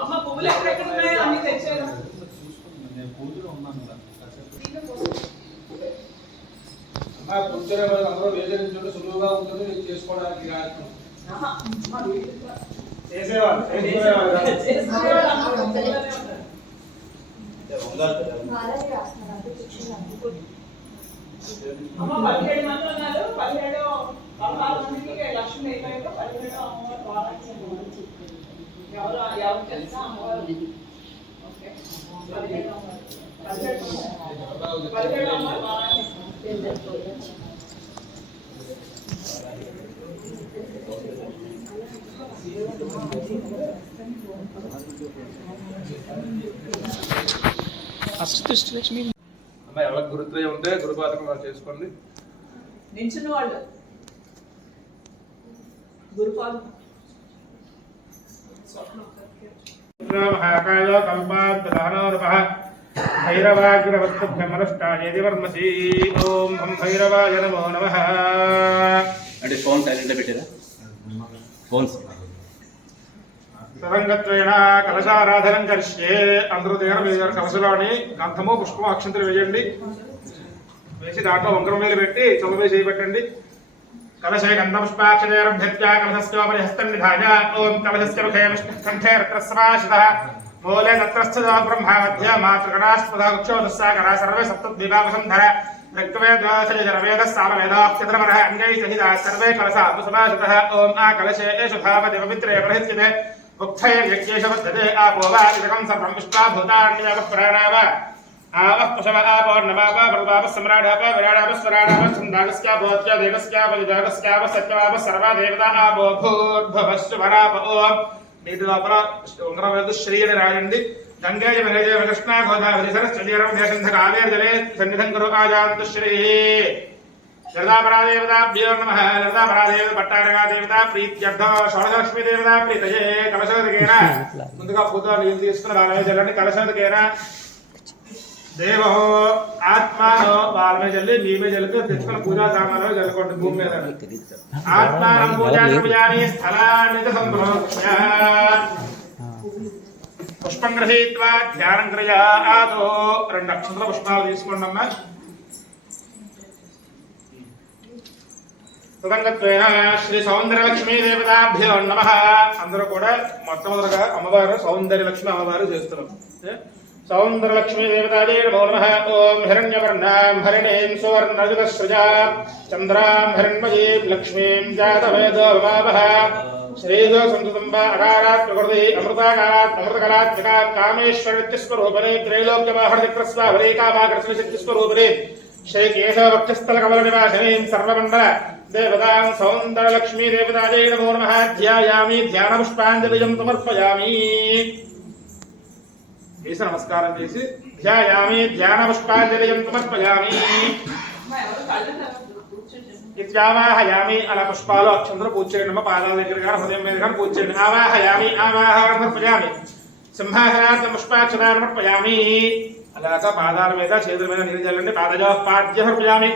అమ్మ పువ్వులు ఎక్కడెక్కడ ఉన్నాయో అన్ని తెచ్చారు. అమ్మాయి కూర్చొని మనకు అందరూ వేదించుంటే సులువుగా ఉంటుంది నీకు చేసుకోవడానికి కాదు. చేసేవాళ్ళు. చేసేవాళ్ళు. అమ్మ పదిహేడు మంది ఉన్నారు. పదిహేడు పదహారు మందికి లక్ష్మి అయిపోయాక పదిహేడు అమ్మవారు ఎవరు ఎవరు తెలుసా అమ్మవారు? ఓకే. పదిహేడు పదిహేడు పదిహేడు అమ్మవారు గురుత్రయం ఉంటే గురుపాత్రం వాళ్ళు చేసుకోండి నించున్న వాళ్ళు అంటే ఫోన్ సైలెంట్లో పెట్టారా ఫోన్స్ తదంగత్వేన కలశారాధనం కరిష్యే. అందరూ దగ్గర మీ దగ్గర కలశలోని గంధము పుష్పము అక్షంతలు వేయండి. వేసి దాంట్లో వంకరం మీద పెట్టి చొమ్మ చేయబెట్టండి కలశే గంధపుష్పాక్షరేరభ్యత్యా కలశస్యోపరి హస్తం నిధాయ ఓం కలశస్య ముఖే విష్ణుకంఠే రత్నస్మాశిత మూలే తత్రస్థిత బ్రహ్మావధ్య మాతృగణాస్పద ఉక్షోదస్సాగర సర్వే సప్తద్విభాగసంధర అంగై సహిత సర్వే కలశ ఆత్మసమాశిత ఓం ఆ కలశే ఏషు భావతి పవిత్రే ప్రహిత్యే प्रहित्यते उक्थैर्यज्ञेश वर्धते आपो वा इदकं सर्वं विश्वा भूतान्यवः प्राणाव आवः पशव आपोर्णमाव प्रभावः सम्राडाव विराडाव स्वराडाव छन्दागस्याभोत्य देवस्याव युजागस्याव सत्यवाव सर्वा देवता आपो भूर्भुवश्च वराप ॐ నీటి లోపల ఉంగరం వేదు శ్రీ అని రాయండి గంగే మహేజ కృష్ణ గోదావరి సరస్వతీరం దేశంధ కావేరి జలే సన్నిధం కురు ఆజాంతు శ్రీ లలితాపరాదేవతాభ్యో నమ లలితాపరాదేవ పట్టారగా దేవత ప్రీత్యర్థం షోడలక్ష్మీ దేవత ప్రీతయే కలశోదకేన ముందుగా పూతో నీళ్ళు తీసుకుని వాళ్ళ మీద కలశోదకేన దేవో ఆత్మానో వాళ్ళ మీద చల్లి నీ మీద చల్లితే తెచ్చుకున్న పూజా సామాన్లు చల్లుకోండి భూమి మీద. ఆత్మానం పూజా సమయాన్ని స్థలాన్ని చ పుష్పం గ్రహీత్వా ధ్యానం క్రియాతో. రెండు అక్షంతల పుష్పాలు తీసుకోండి అమ్మా తదంగత్వేన శ్రీ సౌందర్యలక్ష్మీ దేవతాభ్యో నమ. అందరూ కూడా మొట్టమొదటిగా అమ్మవారు సౌందర్యలక్ష్మి అమ్మవారు చేస్తున్నారు. ఏ? సౌందర్యలక్ష్మీ దేవతాజే నమో. నమ ఓం హిరణ్యవర్ణాం హరిణీం సువర్ణయుగసృజా చంద్రాం హిరణ్మయీం లక్ష్మీం జాతవేదో భవావహ శ్రీజో సంస్కృతం అకారాత్ ప్రకృతి అమృతాకారాత్ అమృతకరాత్మికాత్ కామేశ్వరిత్యస్వరూపిణి త్రైలోక్యమాహృతిక్రస్వాహరి కామాకృష్ణశక్తిస్వరూపిణి శ్రీ కేశవక్షస్థల కమల నివాసినీం సర్వమండల దేవతాం సౌందరలక్ష్మీ దేవతాజై నమో నమః ధ్యాయామి ధ్యాన పుష్పాంజలియం సమర్పయామి చేసి నమస్కారం చేసి ధ్యాయామి ధ్యాన పుష్పాంజలియం సమర్పయామి అమ్మ ఎవరు కళ్ళు తెరవద్దు, కూర్చోండి. ఇత్యావాహయామి అలా పుష్పాలు అక్షంతలు పూజ చేయండి అమ్మ పాదాల దగ్గర కానీ హృదయం మీద కానీ పూజ చేయండి ఆవాహయామి ఆవాహనం సమర్పయామి సింహాసనార్థం పుష్పాక్షరాన్ని సమర్పయామి అలాగా పాదాల మీద చేతుల మీద నీరు చల్లండి పాదజో పాద్య సమర్పయామి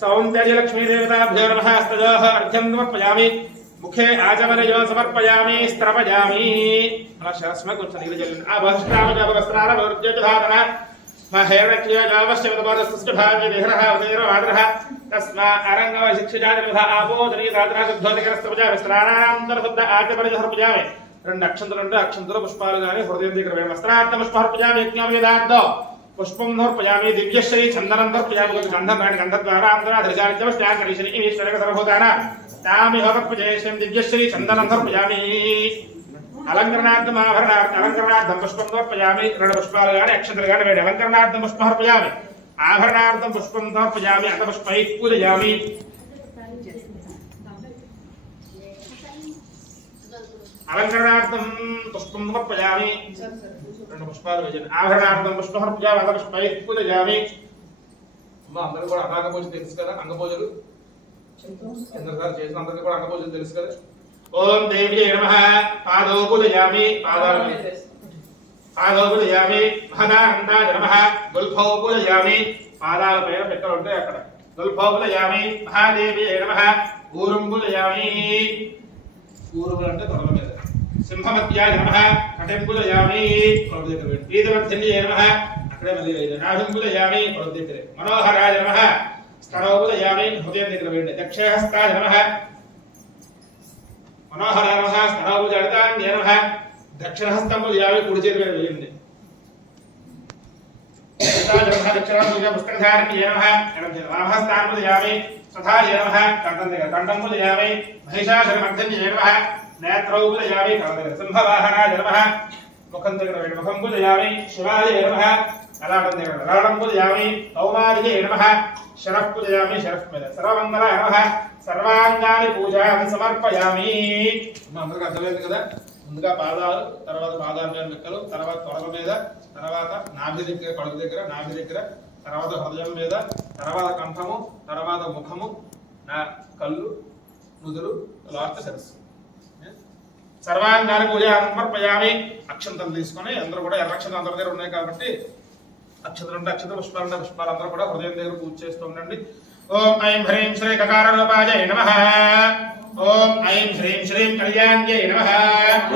సౌందర్య లక్ష్మీ దేవతాభ్యో నమః. హస్తజో అర్ఘ్యం సమర్పయామి. ముఖే ఆచమనజో సమర్పయామి. స్త్రపయామి అలా శరస్మ కొంచెం నీరు చల్లండి ఆ వస్త్రామజాపవస్త్రాల ధారణ మహేరణ్యోజావశ్యమతపాదస్తస్య భాగ్యదేహరः ఉదయరవాదరः తస్మా అరంగవ శిక్షజాతిరథ ఆపో దరీతాద్రా శుద్ధోదకరస్తపజా విస్త్రాణాంతరశబ్ద ఆచమనజహర్పజామి రెండు అక్షంతలు అంటే అక్షంతలు పుష్పాలు గాని హృదయం దగ్గర వేయ వస్త్రార్థ పుష్పహర్పజామి యజ్ఞామేదార్థో పుష్పం సమర్పయామి దివ్యశ్రీ చందనం సమర్పయామి ఒక గంధం రాణి గంధద్వారా అంతరాధరిశానిత్యవష్టాకరీశని ఈశ్వరక సర్వభూతాన తామి దివ్యశ్రీ చందనం సమర్పయామి అలంకరణార్థం ఆభరణార్థం అలంకరణార్థం పుష్పం సమర్పయామి రెండు పుష్పాలు కానీ అక్షతలు కానీ వేడి. అలంకరణార్థం పుష్పం సమర్పయామి ఆభరణార్థం పుష్పం సమర్పయామి అత పుష్పై పూజయామి. అలంకరణార్థం పుష్పం సమర్పయామి. రెండు పుష్పాలు వేయండి ఆభరణార్థం పుష్పం సమర్పయామి. పుష్పై పూజయామి. అమ్మ అందరూ కూడా అనాగ పూజ తెలుసు కదా అంగపూజలు పూజలు? చేసిన అందరికీ కూడా అంగపూజలు తెలుసు కదా? ఓం దేవి నమ. పాదో పూజయామి. పాదాలు పాదో పూజయామి. మహదానందాయ నమ. గుల్ఫో పూజయామి. పాదాల పైన పెట్టలు ఉంటాయి అక్కడ. గుల్ఫౌ పూజయామి. మహాదేవి నమ. ఊరం పూజయామి. ఊరుములు అంటే తొడల సింహమత్యాయ నమ కటం పూజయామి కొడుకు నమ అక్కడే మళ్ళీ లేదు నాభిం పూజయామి మనోహరాయ నమ స్థలౌ హృదయం దగ్గర వేయండి దక్షిణహస్తాయ నమ మనోహర నమ స్థలౌ అడతాన్య నమ కుడి చేతి మీద వేయండి నేత్రౌజయామి సింహవాహనాయ నమ ముఖం దగ్గర వేడి ముఖం పూజయామి. శివాయ నమ. లలాటం దగ్గర లలాటం పూజయామి. కౌమార్యే నమ. శరఫ్ పూజయామి శరఫ్ మీద సర్వమంగళ నమ. సర్వాంగాని పూజామి సమర్పయామి. అందరికీ అర్థమైంది కదా? ముందుగా పాదాలు తర్వాత పాదాల మీద మెక్కలు తర్వాత తొడల మీద తర్వాత నాభి దగ్గర కడుపు దగ్గర నాభి దగ్గర తర్వాత హృదయం మీద తర్వాత కంఠము తర్వాత ముఖము నా కళ్ళు నుదురు లాస్ట్ సరస్సు సర్వాంగానికి ఉదయం సమర్పయామి అక్షంతలు తీసుకొని అందరూ కూడా ఎర్రక్షతలు అందరి దగ్గర ఉన్నాయి కాబట్టి అక్షతలు ఉంటే అక్షత పుష్పాలు ఉంటే పుష్పాలు అందరూ కూడా హృదయం దగ్గర పూజ చేస్తూ ఉండండి. ఓం ఐం హ్రీం శ్రీ కకార రూపాయ నమ. ఓం ఐం హ్రీం శ్రీం కళ్యాణ్యై నమ.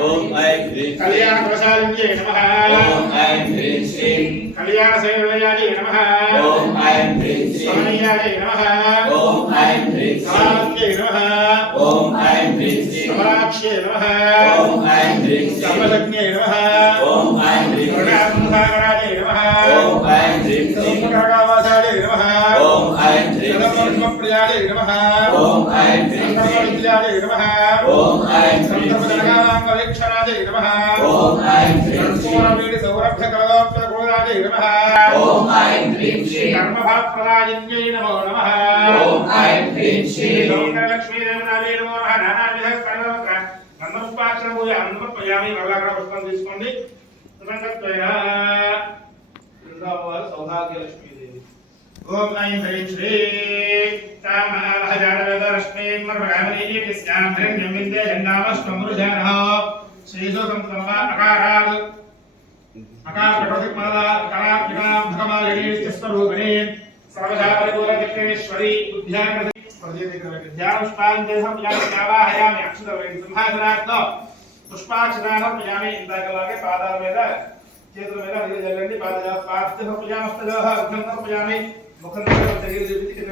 ఓం ఐం హ్రీం కళ్యాణ ప్రసాదిన్యై నమ. ఓం ఐం హ్రీం శ్రీం కళ్యాణ శైలయాయ నమ. ఓం ఐం హ్రీం శ్రీం స్వామియాయ నమ. ఓం ఐం శ్రీం సమాత్యై నమ. ఓం ఐం హ్రీం శ్రీం సమరాక్ష్యై నమ. ఓం ఐం శ్రీం సర్వజ్ఞై నమ. ఓం ఐం శ్రీం కరుణాసంసాగరాయ నమ జగన్మోహప్రియాయ నమ. ఓం ఐం హ్రీం శ్రీం సంతర్పవిద్యాయ నమ. ఓం ఐం హ్రీం శ్రీం సంతర్పజనగాంగవీక్షణాయ నమ. ఓం ఐం హ్రీం శ్రీం సంపూర్ణవీడి సౌరభ్యకరదోప్యగుణాయ నమ. ఓం ఐం హ్రీం శ్రీం కర్మఫలప్రదాయిన్యై నమో నమ. ఓం ఐం హ్రీం శ్రీం లక్ష్మీదేవనాయ నమో నమ. నానావిధ సర్వత్ర నందపుష్పాక్షర పూజ అందపయామి మరలా పుష్పం తీసుకోండి. సుగంధత్వేన బృందావనాలు సౌభాగ్య లక్ష్మీదేవి ఓం ఐం హ్రీం శ్రీ కామహావహజాతవేదరశ్మీ అకారాలు అకార ప్రకృతిమాల బుద్ధ్యాకృతి సింహాసనార్థం. పుష్పాక్షరాణం ఇందాకలాగే పాదాల మీద చేతుల మీద నీళ్ళు చల్లండి పాద పాద సమర్పయామి శరీర చూపించి కింద